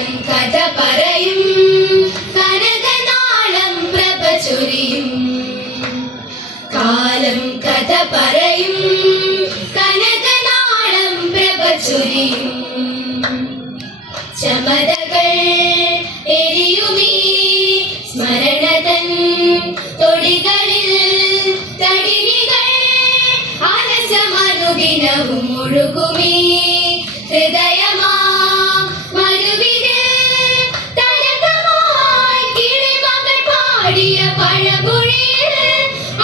കാലം കഥ പറയും കനകനാളം പ്രഭ ചൊരിയും. കാലം കഥ പറയും കനകനാളം പ്രഭ ചൊരിയും. ചമതകൾ എരിയുമീ സ്മരണതൻ തൊടികളിൽ തടിനികൾ അലസമനുദിനവും ഒഴുകുമീ ഹൃദയമാ മരുവിതിൽ തരംഗമായി കിളിമകൾ പാടിയ പഴപുഴയിൽ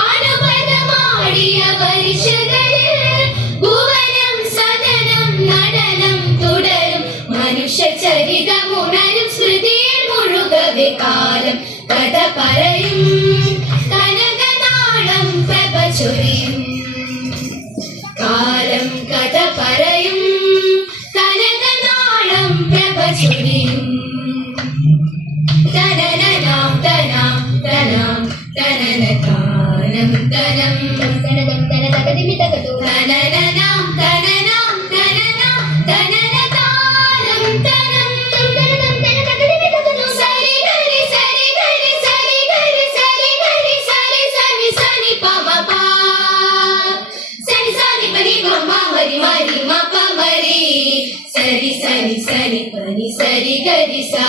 അനുപദമാടിയ വർഷകളിൽ ഭുവനം സദനം നടനം തുടരും മനുഷ്യ ചരിതമുണരും സ്മൃതിയിൽ മുഴുകവെ കാലം കഥ പറയും കനകനാളം പ്രഭ ചൊരിയും. കാലം കഥ പറയും കനകനാളം പ്രഭ ചൊരിയും. തനനനാം തനാം തനാം തനന താനം തനം തനനം തനതകതിമിതകതു തനനനാം തനനാം തനനാം തനന താനം തനം തനനം തനതകതിമിതകതു സരി ഗരി സരി ഗരി സരി ഗരി സരി ഗരി സരി സനി സനി പമ പ സനി സനി പനി പമ മരി മരി മ പ മരി സരി സനി സനി പനി സരി ഗരി സാ.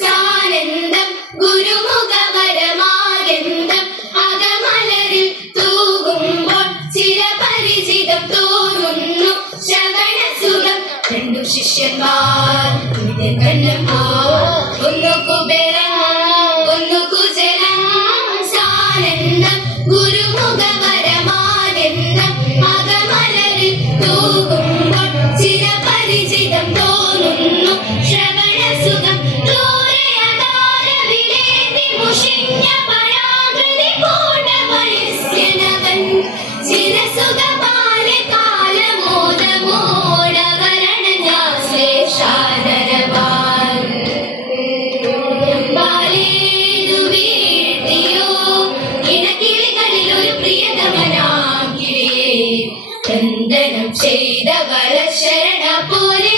സാനന്ദം ഗുരുമുഖവരമാനന്ദം അകമലരിൽ തൂകുമ്പോൾ ചിരപരിചിതം തോന്നുന്നു ശ്രവണസുഖം. രണ്ടു ശിഷ്യന്മാർ കണ്ണപ്പോ ഒന്നു കുബേരൻ ഒന്നു കുചേരൻ. സാനന്ദം ഗുരുമുഖവരമാനന്ദം അകമലരിൽ തൂകുമ്പോൾ ചിരപരിചിതം തോന്നുന്നു ശ്രവണസുഖം. മുഷിഞ്ഞ പരാഗതി പൂണ്ട വയസ്യനവൻ ചിരസുഖപാല കാലമോദമോടവരണ ബാലേതു വീഴ്ത്തിയോ ഇണക്കിളികളിൽ ഒരു പ്രിയതമനാം കിളിയെ ചന്ദനം ചെയ്ത വരശരണ പോലെ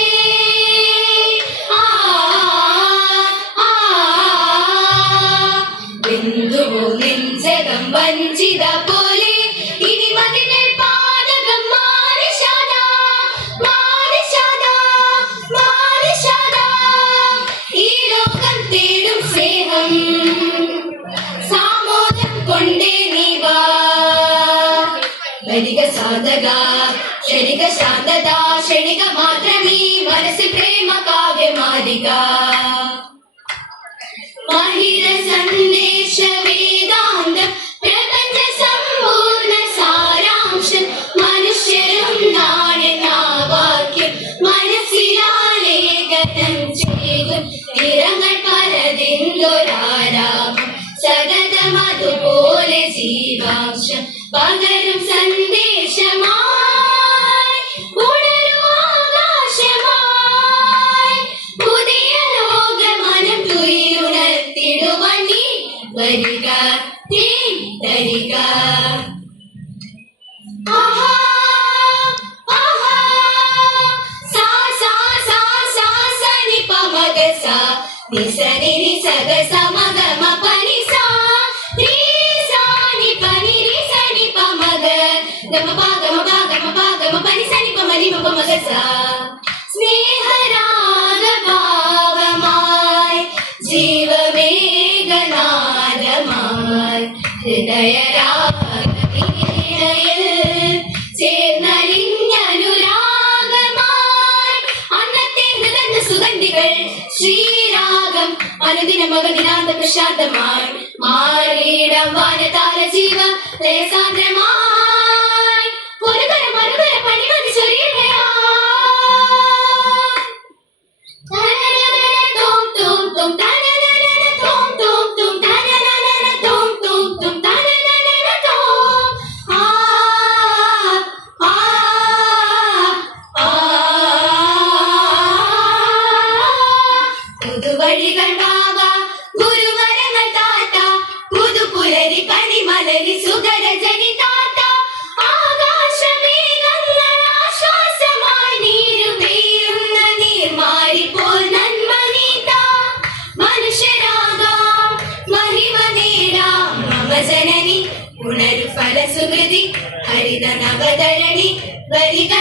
ജഗം വഞ്ചിത പോലെ ഇനി മതിനിൽ പാതകം മാനശാദ മാനശാദ മാനശാദ. ഈ ലോകം തേടും സ്നേഹം സാമോദം കൊണ്ടേ നീ വാ. വരിക സാധക ക്ഷണിക ശാന്തത ക്ഷണിക മാത്രമീ മനസ്സിൽ പ്രേമ കാവ്യമാലിക. മഹിര സന്ദേശ വേദാന്തം പ്രപഞ്ച സമ്പൂർണ്ണ സാരാംശം മനുഷ്യരും നാടെന്നാ വാക്യം മനസ്സിലാലേഖനം ചെയ്തും നിറങ്ങൾ പലതിന്തൊരാരാമം സതതം അതുപോലെ ജീവാംശം പകരും സന്ദേശമായി ഉണരൂ ആകാശമായി പുതിയ ലോകമനം തുയിലുണർത്തിടുവാൻ നീ വരിക തരിക. ആഹാ ആഹാ സാ സാ സാ സാ സനി പമഗ സാ നിസനി നി സഗ സമഗ മ പനി സാ നി സാ നി പനി രി സനി പമഗ ഗമ പ ഗമ പ ഗമ പ ഗമ പനി സനി പമ നി പ മഗ സാ. സ്നേഹരാഗഭാവമായി ജീവമേഘനാദമായി ഹൃദയരാഗവീണയിൽ ചേർന്നലിഞ്ഞനുരാഗമായി അന്നത്തെ ഹൃദയ സുഗന്ധികൾ ശ്രീരാഗം അനുദിന മകനിരാന്ത പ്രശാന്തമായി മാറിയിടം വാനതാര ജീവ ലയസാന്ദ്രമായി ഒരുതര മറുതര പണിമതി ചൊരിയുകയാ. പുതുവഴികൾ ബാബ ഗുരുവരങ്ങൾ താത്ത പുതുപുലരി പനിമലരി സുഗരജനി താത്ത ആകാശമേഘങ്ങൾ ആശ്വാസമായി നീരു പെയ്യുന്ന നീർ ഹരിത നവതരണി വരിക